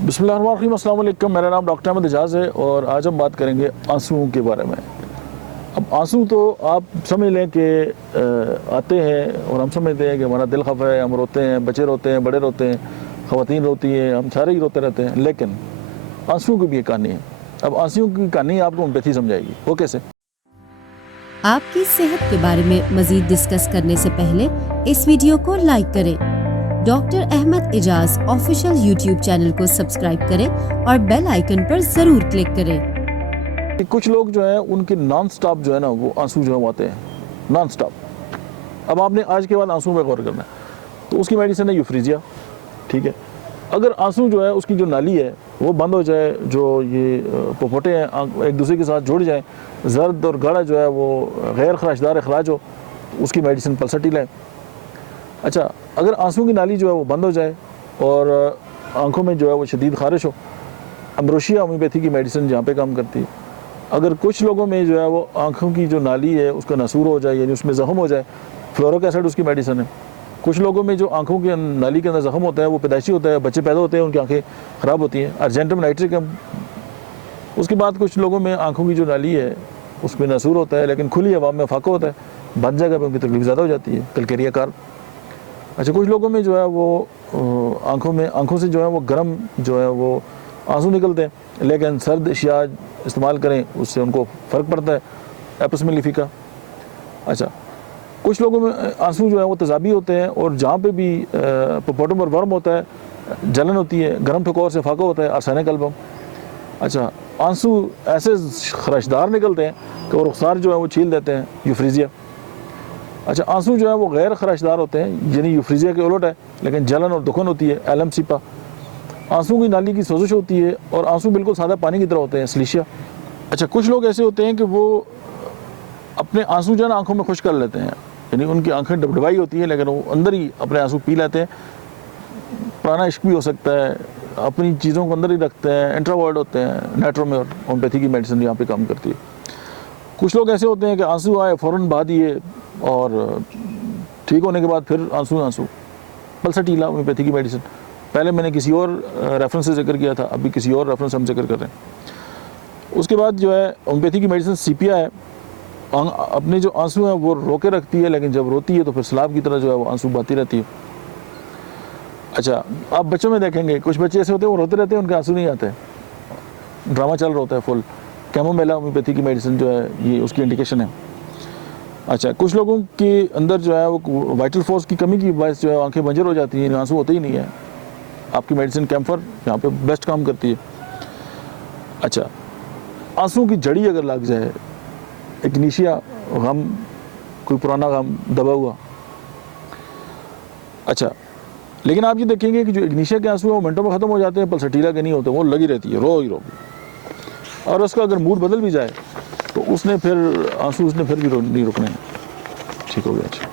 बिस्मिल्लाहिर्रहमानिर्रहीम, अस्सलाम वालेकुम। मेरा नाम डॉक्टर अहमद एजाज़ है और आज हम बात करेंगे आंसुओं के बारे में। अब आंसू तो आप समझ लें कि आते हैं और हम समझते हैं कि हमारा दिल खफा है, हम रोते हैं, बच्चे रोते हैं, बड़े रोते हैं, ख़वातीन रोती हैं, हम सारे ही रोते रहते हैं। लेकिन आंसुओं की भी एक कहानी है। अब आंसुओं की कहानी आपको होम्योपैथी समझाएगी। वो कैसे? आपकी सेहत के बारे में मजीद डिस्कस करने से पहले इस वीडियो को लाइक करें, doctor Ahmad Ejaz official YouTube channel को सब्सक्राइब करें और बेल आइकन पर जरूर क्लिक करें। कुछ लोग जो है उनके नॉन स्टॉप जो है ना वो आंसू जो है वो आते हैं नॉन स्टॉप। अब आपने आज के बाद आंसू पे गौर करना है, तो उसकी मेडिसिन है यूफ्रीजिया। ठीक है, अगर आंसू जो है उसकी जो नाली है वो बंद हो जाए, जो ये पपोटे हैं एक दूसरे के साथ जुड़ जाएं, जर्द और गाढ़ा जो है वो गैर खराशदार अखराज हो, तो उसकी मेडिसिन पल्सटिल है। अच्छा, अगर आंसू की नाली जो है वो बंद हो जाए और आंखों में जो है वो शदीद खारिश हो, अमरोशिया होम्योपैथी की मेडिसिन जहाँ पे काम करती है। अगर कुछ लोगों में जो है वो आंखों की जो नाली है उसका नसूर हो जाए, यानी उसमें ज़ख्म हो जाए, फ्लोरिक एसिड उसकी मेडिसिन है। कुछ लोगों में जो आंखों की नाली के अंदर ज़ख्म होता है वो पैदाइशी होता है, बच्चे पैदा होते हैं उनकी आंखें ख़राब होती हैं, अर्जेंटम नाइट्रिकम। उसके बाद कुछ लोगों में आंखों की जो नाली है उसमें नसूर होता है लेकिन खुली हवा में फाका होता है, बंद जगह पर उनकी तकलीफ ज़्यादा हो जाती है, कलकेरिया कार्ब। अच्छा, कुछ लोगों में जो है वो आंखों से जो है वो गर्म जो है वो आंसू निकलते हैं, लेकिन सर्द अशिया इस्तेमाल करें उससे उनको फ़र्क पड़ता है, एपस मेलिफिका। अच्छा, कुछ लोगों में आंसू जो है वो तेज़ाबी होते हैं और जहाँ पे भी पपोटम और वर्म होता है जलन होती है, गर्म ठोकर से फाका होता है, आर्सेनिक एल्बम। अच्छा, आंसू ऐसे खराशदार निकलते हैं कि वो रुखसार जो है वो छील देते हैं, यूफ्रीजिया। अच्छा, आंसू जो है वो गैर खराशदार होते हैं, यानी यूफ्रीजिया के उलट है, लेकिन जलन और दुखन होती है, एलम सिपा। आंसू की नाली की सोजिश होती है और आंसू बिल्कुल सादा पानी की तरह होते हैं, स्लीशिया। अच्छा, कुछ लोग ऐसे होते हैं कि वो अपने आंसू जो है ना आंखों में खुश कर लेते हैं, यानी उनकी आंखें डबडबाई होती है लेकिन वो अंदर ही अपने आंसू पी लेते हैं। पुराना इश्क भी हो सकता है, अपनी चीज़ों को अंदर ही रखते हैं, इंट्रावर्ड होते हैं। नाइट्रोमे और होम्योपैथी की मेडिसिन यहाँ पे काम करती है। कुछ लोग ऐसे होते हैं कि आंसू आए फ़ौरन बहा दिए और ठीक होने के बाद फिर आंसू पल्सटीला होम्योपैथी की मेडिसिन। पहले मैंने किसी और रेफरेंस से जिक्र किया था, अभी किसी और रेफरेंस हम जिक्र कर रहे हैं। उसके बाद जो है होम्योपैथी की मेडिसिन सीपिया है। अपने जो आंसू हैं वो रोके रखती है, लेकिन जब रोती है तो फिर सलाब की तरह जो है वो आंसू बहती रहती है। अच्छा, आप बच्चों में देखेंगे कुछ बच्चे ऐसे होते हैं वो रोते रहते हैं, उनके आंसू नहीं आते, ड्रामा चल रहा होता है फुल। कैमोमेला होम्योपैथी की मेडिसिन जो है ये उसकी इंडिकेशन है। अच्छा, कुछ लोगों के अंदर जो है वो वाइटल फोर्स की कमी की वजह से जो है आंखें बंजर हो जाती हैं, आंसू होते ही नहीं है। आपकी मेडिसिन कैम्फर यहाँ पे बेस्ट काम करती है। अच्छा, आंसू की जड़ी अगर लग जाए, इग्निशिया गम, कोई पुराना गम दबा हुआ। अच्छा, लेकिन आप ये देखेंगे कि जो इग्निशिया के आंसू हैं वो मिनटों में ख़त्म हो जाते हैं, पल्सटीला के नहीं होते, वो लगी रहती है, रो ही रो। और उसका अगर मूड बदल भी जाए तो उसने फिर भी नहीं रुकने हैं, ठीक हो गया।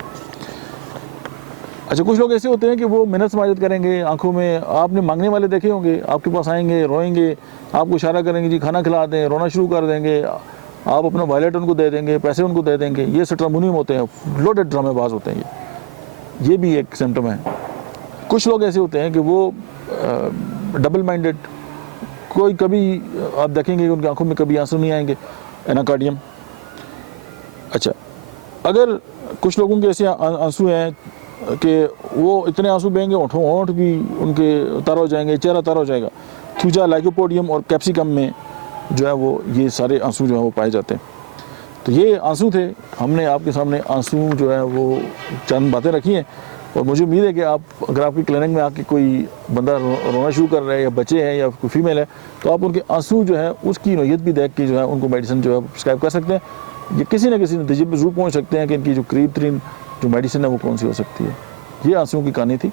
अच्छा, कुछ लोग ऐसे होते हैं कि वो मिन्नत समाजत करेंगे, आंखों में आपने मांगने वाले देखे होंगे, आपके पास आएंगे, रोएंगे, आपको इशारा करेंगे जी खाना खिला दें, रोना शुरू कर देंगे, आप अपना वॉलेट उनको दे देंगे, पैसे उनको दे देंगे। ये स्ट्रैमोनियम होते हैं, लोडेड ड्रामेबाज होते हैं ये भी एक सिम्टम है। कुछ लोग ऐसे होते हैं कि वो डबल माइंडेड, कोई कभी आप देखेंगे कि उनकी आंखों में कभी आंसू नहीं आएंगे, एनाकार्डियम। अच्छा, अगर कुछ लोगों के ऐसे आंसू हैं कि वो इतने आंसू बहेंगे होंठ भी उनके तार हो जाएंगे, चेहरा तार हो जाएगा, थूजा, लाइकोपोडियम और कैप्सिकम में जो है वो ये सारे आंसू जो है वो पाए जाते हैं। तो ये आंसू थे, हमने आपके सामने आंसू जो है वो चंद बातें रखी हैं। और मुझे उम्मीद है कि अगर आपकी क्लिनिक में आके कोई बंदा रोना शुरू कर रहा है या बच्चे हैं या कोई फीमेल है, तो आप उनके आंसू जो है उसकी नोयत भी देख के जो है उनको मेडिसिन जो है प्रिस्क्राइब कर सकते हैं। ये किसी न किसी नतीजे पर ज़रूर पहुँच सकते हैं कि इनकी जो करीब तरीन जो मेडिसिन है वो कौन सी हो सकती है। ये आंसुओं की कहानी थी,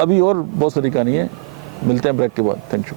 अभी और बहुत सारी कहानी है। मिलते हैं ब्रेक के बाद। Thank you.